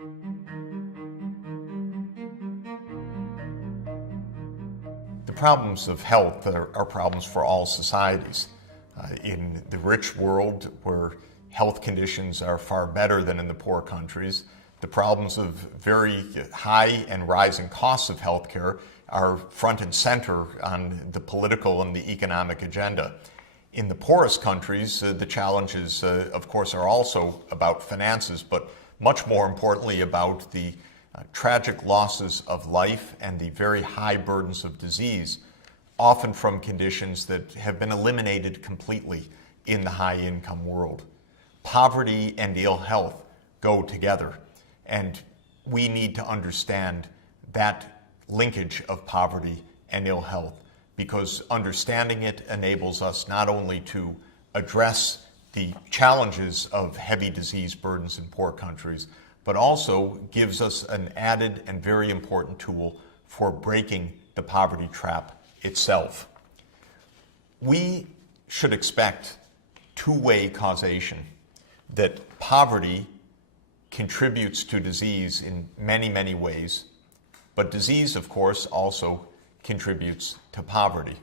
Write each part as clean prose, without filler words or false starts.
The problems of health are problems for all societies. In the rich world, where health conditions are far better than in the poor countries, the problems of very high and rising costs of healthcare are front and center on the political and the economic agenda. In the poorest countries, the challenges, of course, are also about finances, but much more importantly about the tragic losses of life and the very high burdens of disease, often from conditions that have been eliminated completely in the high-income world. Poverty and ill health go together, and we need to understand that linkage of poverty and ill health, because understanding it enables us not only to address the challenges of heavy disease burdens in poor countries, but also gives us an added and very important tool for breaking the poverty trap itself. We should expect two-way causation, that poverty contributes to disease in many, many ways, but disease, of course, also contributes to poverty.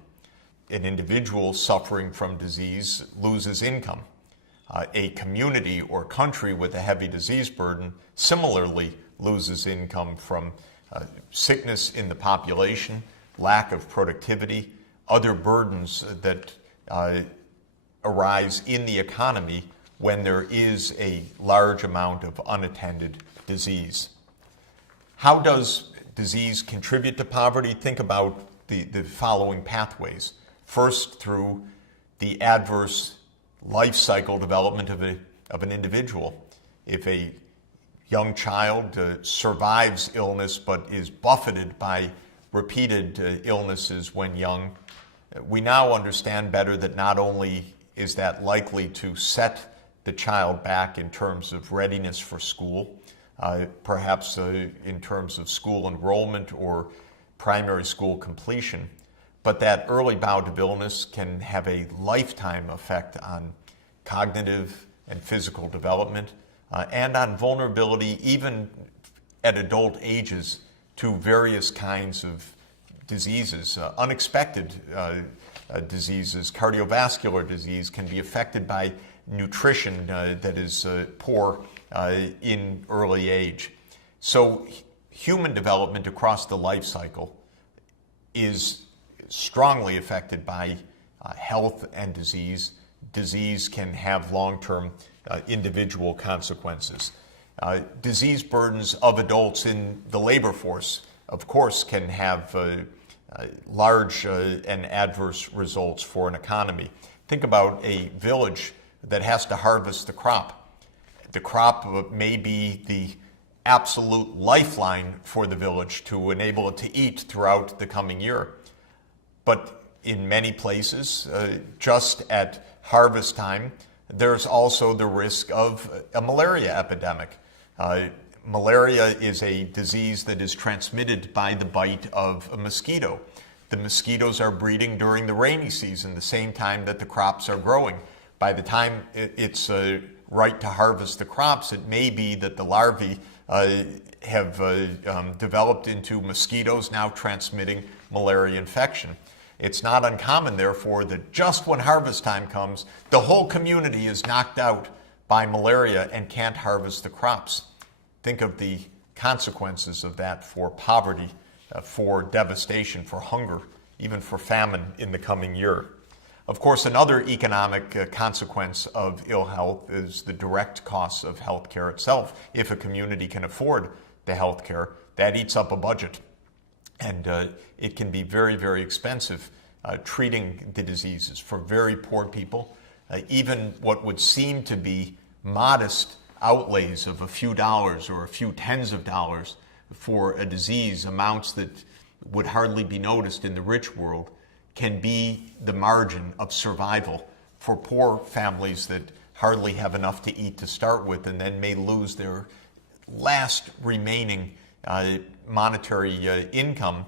An individual suffering from disease loses income. A community or country with a heavy disease burden similarly loses income from sickness in the population, lack of productivity, other burdens that arise in the economy when there is a large amount of unattended disease. How does disease contribute to poverty? Think about the following pathways. First, through the adverse life cycle development of an individual. If a young child survives illness but is buffeted by repeated illnesses when young, we now understand better that not only is that likely to set the child back in terms of readiness for school, perhaps in terms of school enrollment or primary school completion, but that early bout of illness can have a lifetime effect on cognitive and physical development and on vulnerability even at adult ages to various kinds of diseases. Unexpected diseases, cardiovascular disease can be affected by nutrition that is poor in early age. So human development across the life cycle is strongly affected by health and disease. Disease can have long-term individual consequences. Disease burdens of adults in the labor force, of course, can have large and adverse results for an economy. Think about a village that has to harvest the crop. The crop may be the absolute lifeline for the village to enable it to eat throughout the coming year. But in many places, just at harvest time, there's also the risk of a malaria epidemic. Malaria is a disease that is transmitted by the bite of a mosquito. The mosquitoes are breeding during the rainy season, the same time that the crops are growing. By the time it's right to harvest the crops, it may be that the larvae have developed into mosquitoes now transmitting malaria infection. It's not uncommon, therefore, that just when harvest time comes, the whole community is knocked out by malaria and can't harvest the crops. Think of the consequences of that for poverty, for devastation, for hunger, even for famine in the coming year. Of course, another economic consequence of ill health is the direct costs of health care itself. If a community can afford the health care, that eats up a budget. And it can be very, very expensive treating the diseases for very poor people. Even what would seem to be modest outlays of a few dollars or a few tens of dollars for a disease, amounts that would hardly be noticed in the rich world, can be the margin of survival for poor families that hardly have enough to eat to start with and then may lose their last remaining monetary income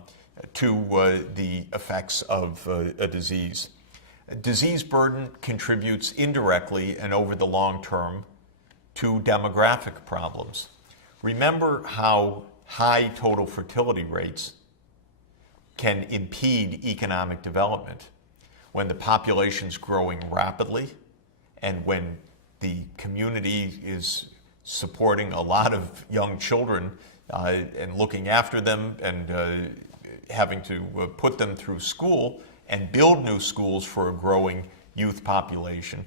to the effects of a disease. Disease burden contributes indirectly and over the long term to demographic problems. Remember how high total fertility rates can impede economic development. When the population's growing rapidly and when the community is supporting a lot of young children and looking after them and having to put them through school and build new schools for a growing youth population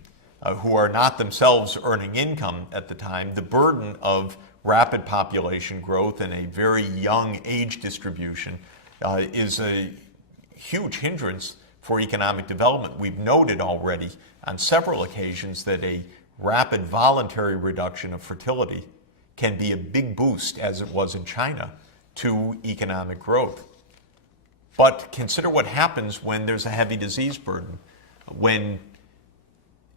who are not themselves earning income at the time, the burden of rapid population growth and a very young age distribution is a huge hindrance for economic development. We've noted already on several occasions that a rapid voluntary reduction of fertility can be a big boost, as it was in China, to economic growth. But consider what happens when there's a heavy disease burden. When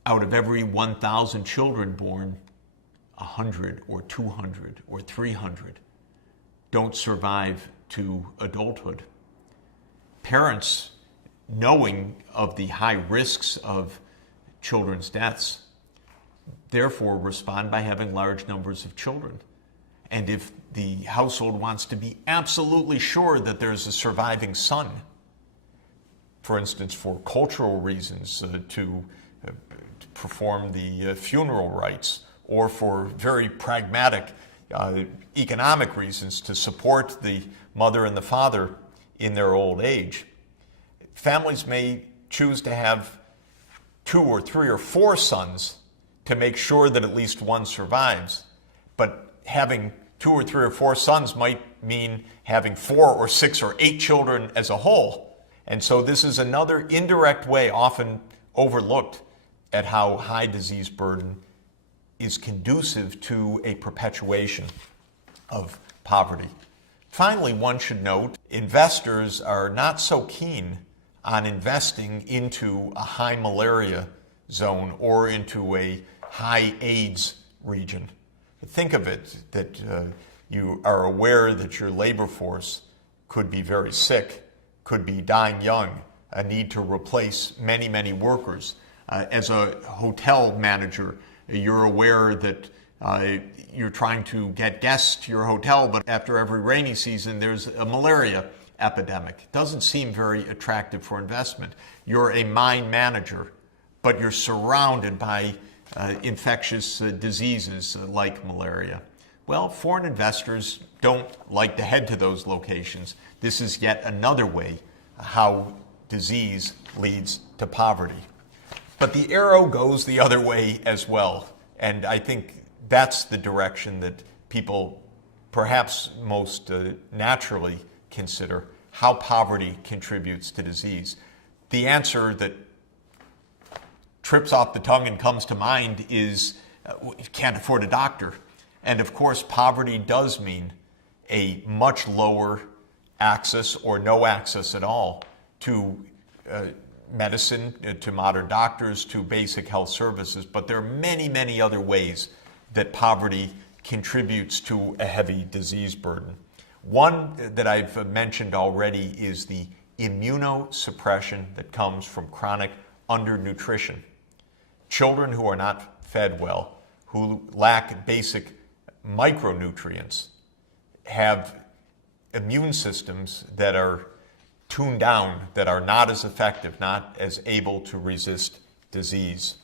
out of every 1,000 children born, 100 or 200 or 300 don't survive to adulthood. Parents, knowing of the high risks of children's deaths, therefore respond by having large numbers of children. And if the household wants to be absolutely sure that there's a surviving son, for instance, for cultural reasons, to perform the funeral rites, or for very pragmatic economic reasons to support the mother and the father in their old age, families may choose to have 2 or 3 or 4 sons to make sure that at least one survives. But having 2 or 3 or 4 sons might mean having 4 or 6 or 8 children as a whole. And so this is another indirect way, often overlooked, at how high disease burden is conducive to a perpetuation of poverty. Finally, one should note, investors are not so keen on investing into a high malaria zone or into a high AIDS region. Think of it that you are aware that your labor force could be very sick, could be dying young, a need to replace many, many workers. As a hotel manager, you're aware that you're trying to get guests to your hotel, but after every rainy season, there's a malaria epidemic. Doesn't seem very attractive for investment. You're a mine manager, but you're surrounded by infectious diseases like malaria. Well, foreign investors don't like to head to those locations. This is yet another way how disease leads to poverty. But the arrow goes the other way as well. And I think that's the direction that people perhaps most naturally consider, how poverty contributes to disease. The answer that trips off the tongue and comes to mind is you can't afford a doctor. And of course, poverty does mean a much lower access or no access at all to medicine, to modern doctors, to basic health services. But there are many, many other ways that poverty contributes to a heavy disease burden. One that I've mentioned already is the immunosuppression that comes from chronic undernutrition. Children who are not fed well, who lack basic micronutrients, have immune systems that are tuned down, that are not as effective, not as able to resist disease.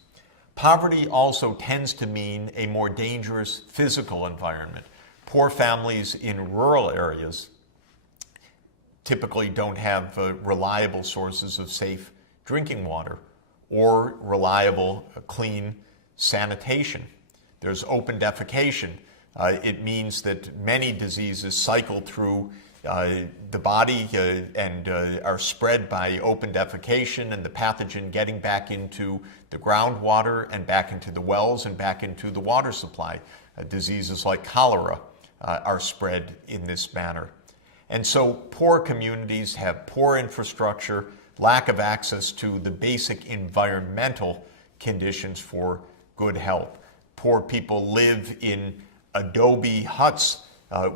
Poverty also tends to mean a more dangerous physical environment. Poor families in rural areas typically don't have reliable sources of safe drinking water or reliable, clean sanitation. There's open defecation. It means that many diseases cycle through the body and are spread by open defecation and the pathogen getting back into the groundwater and back into the wells and back into the water supply. Diseases like cholera are spread in this manner. And so poor communities have poor infrastructure, lack of access to the basic environmental conditions for good health. Poor people live in adobe huts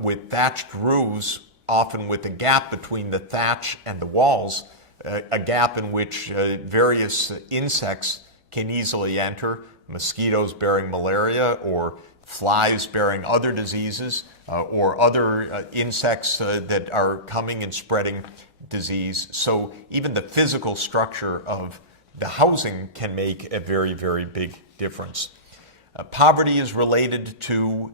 with thatched roofs, often with a gap between the thatch and the walls, a gap in which various insects can easily enter, mosquitoes bearing malaria or flies bearing other diseases or other insects that are coming and spreading disease. So even the physical structure of the housing can make a very, very big difference. Poverty is related to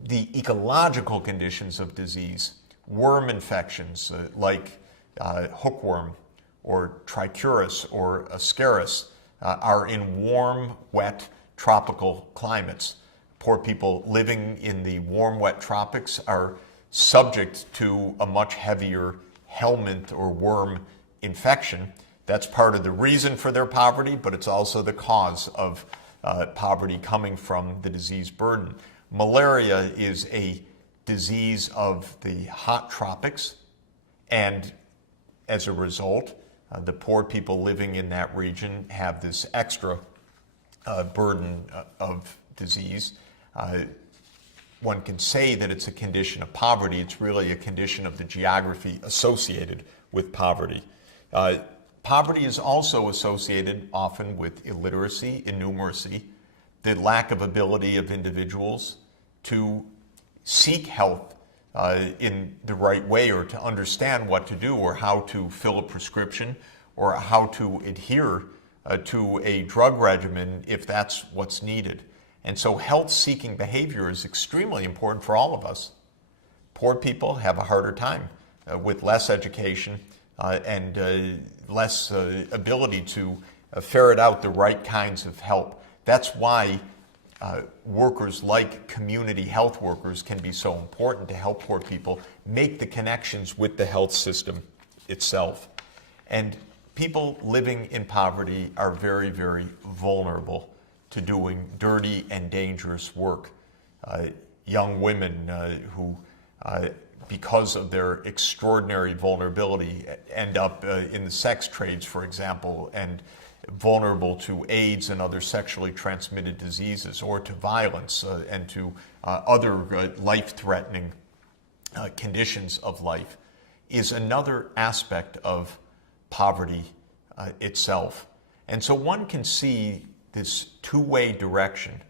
the ecological conditions of disease. Worm infections like hookworm or trichuris or ascaris are in warm, wet, tropical climates. Poor people living in the warm, wet tropics are subject to a much heavier helminth or worm infection. That's part of the reason for their poverty, but it's also the cause of poverty coming from the disease burden. Malaria is a disease of the hot tropics, and as a result, the poor people living in that region have this extra burden of disease. One can say that it's a condition of poverty. It's really a condition of the geography associated with poverty. Poverty is also associated often with illiteracy, innumeracy, the lack of ability of individuals to seek health in the right way, or to understand what to do, or how to fill a prescription, or how to adhere to a drug regimen if that's what's needed. And so health-seeking behavior is extremely important for all of us. Poor people have a harder time with less education and less ability to ferret out the right kinds of help. That's why workers like community health workers can be so important to help poor people make the connections with the health system itself. And people living in poverty are very, very vulnerable to doing dirty and dangerous work. Young women who, because of their extraordinary vulnerability, end up in the sex trades, for example, and vulnerable to AIDS and other sexually transmitted diseases, or to violence and to other life-threatening conditions of life, is another aspect of poverty itself. And so one can see this two-way direction: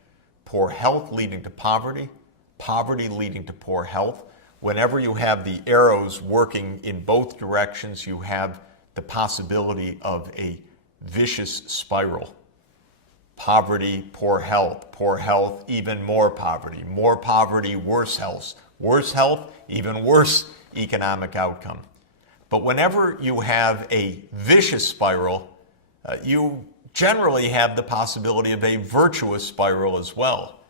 poor health leading to poverty, poverty leading to poor health. Whenever you have the arrows working in both directions, you have the possibility of a vicious spiral. Poverty, poor health, even more poverty, worse health, even worse economic outcome. But whenever you have a vicious spiral, you generally have the possibility of a virtuous spiral as well.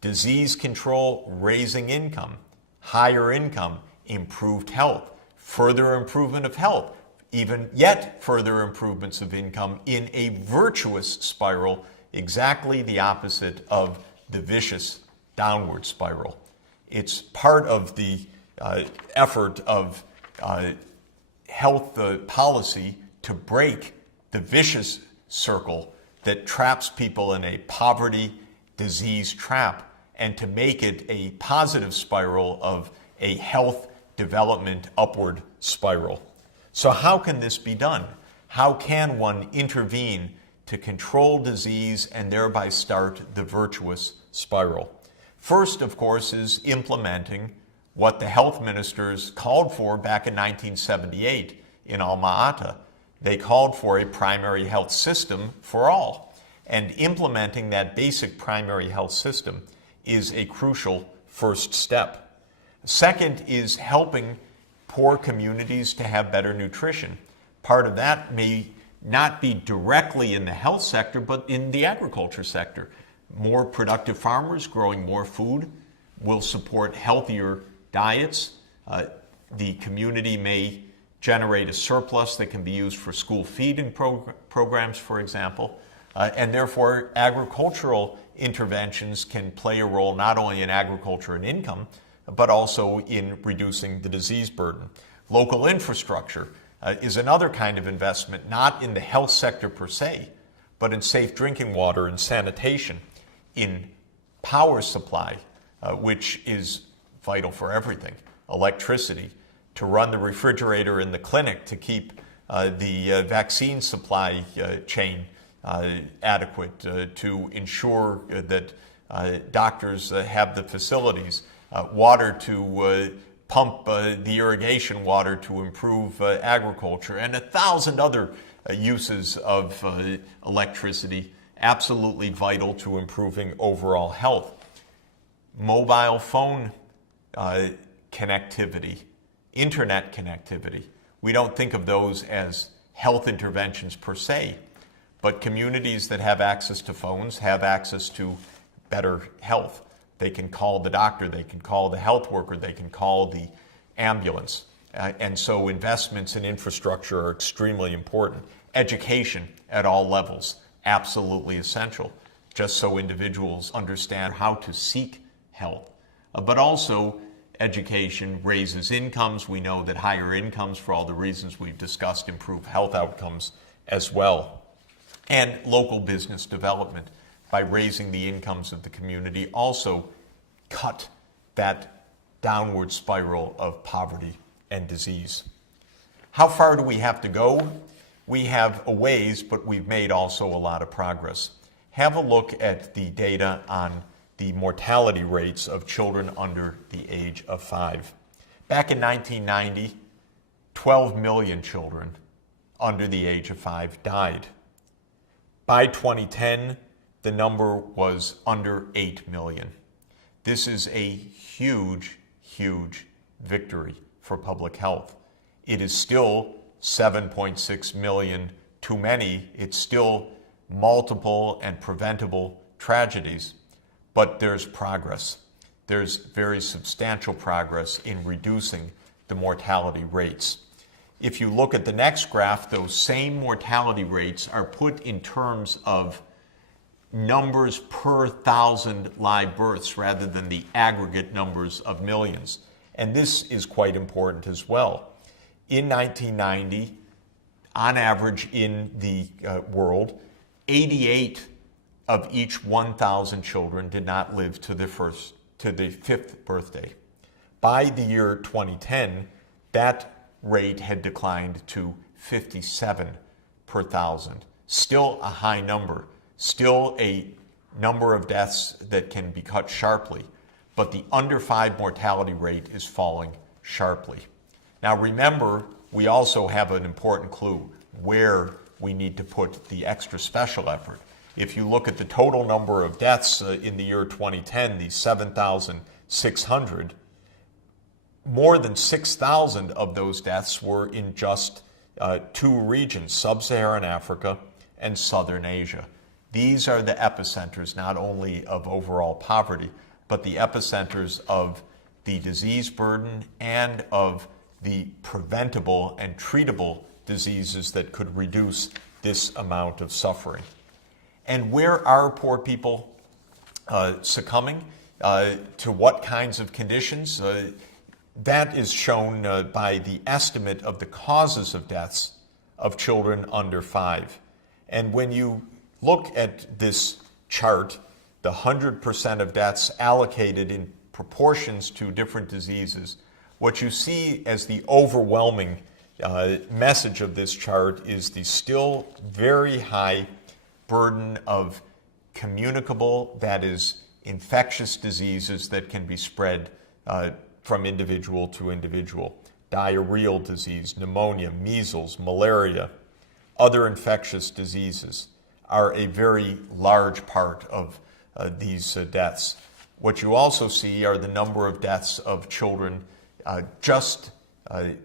Disease control, raising income, higher income, improved health, further improvement of health, even yet further improvements of income in a virtuous spiral, exactly the opposite of the vicious downward spiral. It's part of the effort of health policy to break the vicious circle that traps people in a poverty disease trap, and to make it a positive spiral of a health development upward spiral. So how can this be done? How can one intervene to control disease and thereby start the virtuous spiral? First, of course, is implementing what the health ministers called for back in 1978 in Alma-Ata. They called for a primary health system for all. And implementing that basic primary health system is a crucial first step. Second is helping poor communities to have better nutrition. Part of that may not be directly in the health sector, but in the agriculture sector. More productive farmers growing more food will support healthier diets. The community may generate a surplus that can be used for school feeding programs, for example. And therefore, agricultural interventions can play a role not only in agriculture and income, but also in reducing the disease burden. Local infrastructure is another kind of investment, not in the health sector per se, but in safe drinking water and sanitation, in power supply, which is vital for everything, electricity, to run the refrigerator in the clinic, to keep the vaccine supply chain adequate, to ensure that Doctors have the facilities, water to pump the irrigation water to improve agriculture, and 1,000 other uses of electricity, absolutely vital to improving overall health. Mobile phone connectivity, internet connectivity. We don't think of those as health interventions per se, but communities that have access to phones have access to better health. They can call the doctor, they can call the health worker, they can call the ambulance. And so investments in infrastructure are extremely important. Education at all levels, absolutely essential, just so individuals understand how to seek health. But also, education raises incomes. We know that higher incomes, for all the reasons we've discussed, improve health outcomes as well. And local business development, by raising the incomes of the community, also cut that downward spiral of poverty and disease. How far do we have to go? We have a ways, but we've made also a lot of progress. Have a look at the data on the mortality rates of children under the age of 5. Back in 1990, 12 million children under the age of 5 died. By 2010, the number was under 8 million. This is a huge, huge victory for public health. It is still 7.6 million too many. It's still multiple and preventable tragedies, but there's progress. There's very substantial progress in reducing the mortality rates. If you look at the next graph, those same mortality rates are put in terms of numbers per 1,000 live births rather than the aggregate numbers of millions. And this is quite important as well. In 1990, on average in the world, 88 of each 1,000 children did not live to the 5th birthday. By the year 2010, that rate had declined to 57 per 1,000. Still a high number, still a number of deaths that can be cut sharply, but the under 5 mortality rate is falling sharply. Now remember, we also have an important clue where we need to put the extra special effort. If you look at the total number of deaths in the year 2010, the 7,600, more than 6,000 of those deaths were in just 2 regions, Sub-Saharan Africa and Southern Asia. These are the epicenters not only of overall poverty, but the epicenters of the disease burden and of the preventable and treatable diseases that could reduce this amount of suffering. And where are poor people succumbing? To what kinds of conditions? That is shown by the estimate of the causes of deaths of children under 5. And when you look at this chart, the 100% of deaths allocated in proportions to different diseases, what you see as the overwhelming message of this chart is the still very high burden of communicable, that is, infectious diseases that can be spread from individual to individual. Diarrheal disease, pneumonia, measles, malaria, other infectious diseases are a very large part of these deaths. What you also see are the number of deaths of children just at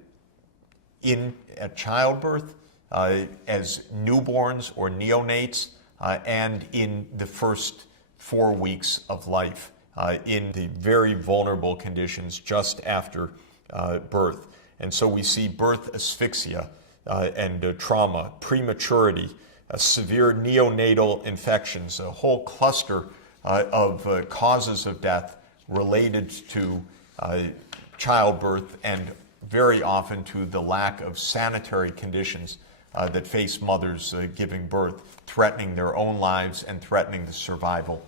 childbirth, as newborns or neonates, and in the first 4 weeks of life, in the very vulnerable conditions just after birth. And so we see birth asphyxia and trauma, prematurity, severe neonatal infections, a whole cluster of causes of death related to childbirth and very often to the lack of sanitary conditions that face mothers giving birth, threatening their own lives and threatening the survival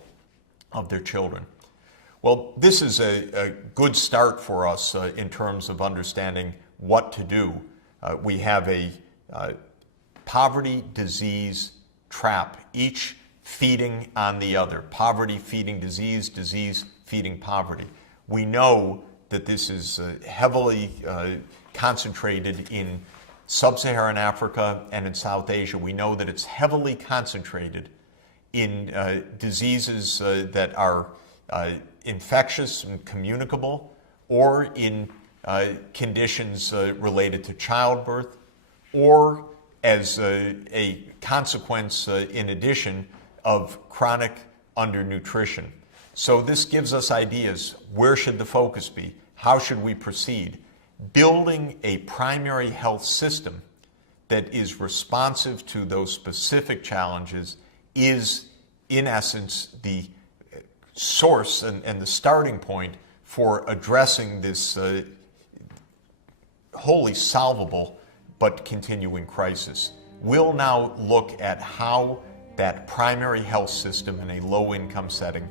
of their children. Well, this is a good start for us in terms of understanding what to do. We have a poverty disease trap. Each feeding on the other. Poverty feeding disease, disease feeding poverty. We know that this is heavily concentrated in sub-Saharan Africa and in South Asia. We know that it's heavily concentrated in diseases that are infectious and communicable, or in conditions related to childbirth, or as a consequence, in addition, of chronic undernutrition. So this gives us ideas. Where should the focus be? How should we proceed? Building a primary health system that is responsive to those specific challenges is, in essence, the source and the starting point for addressing this wholly solvable but continuing crisis. We'll now look at how that primary health system in a low-income setting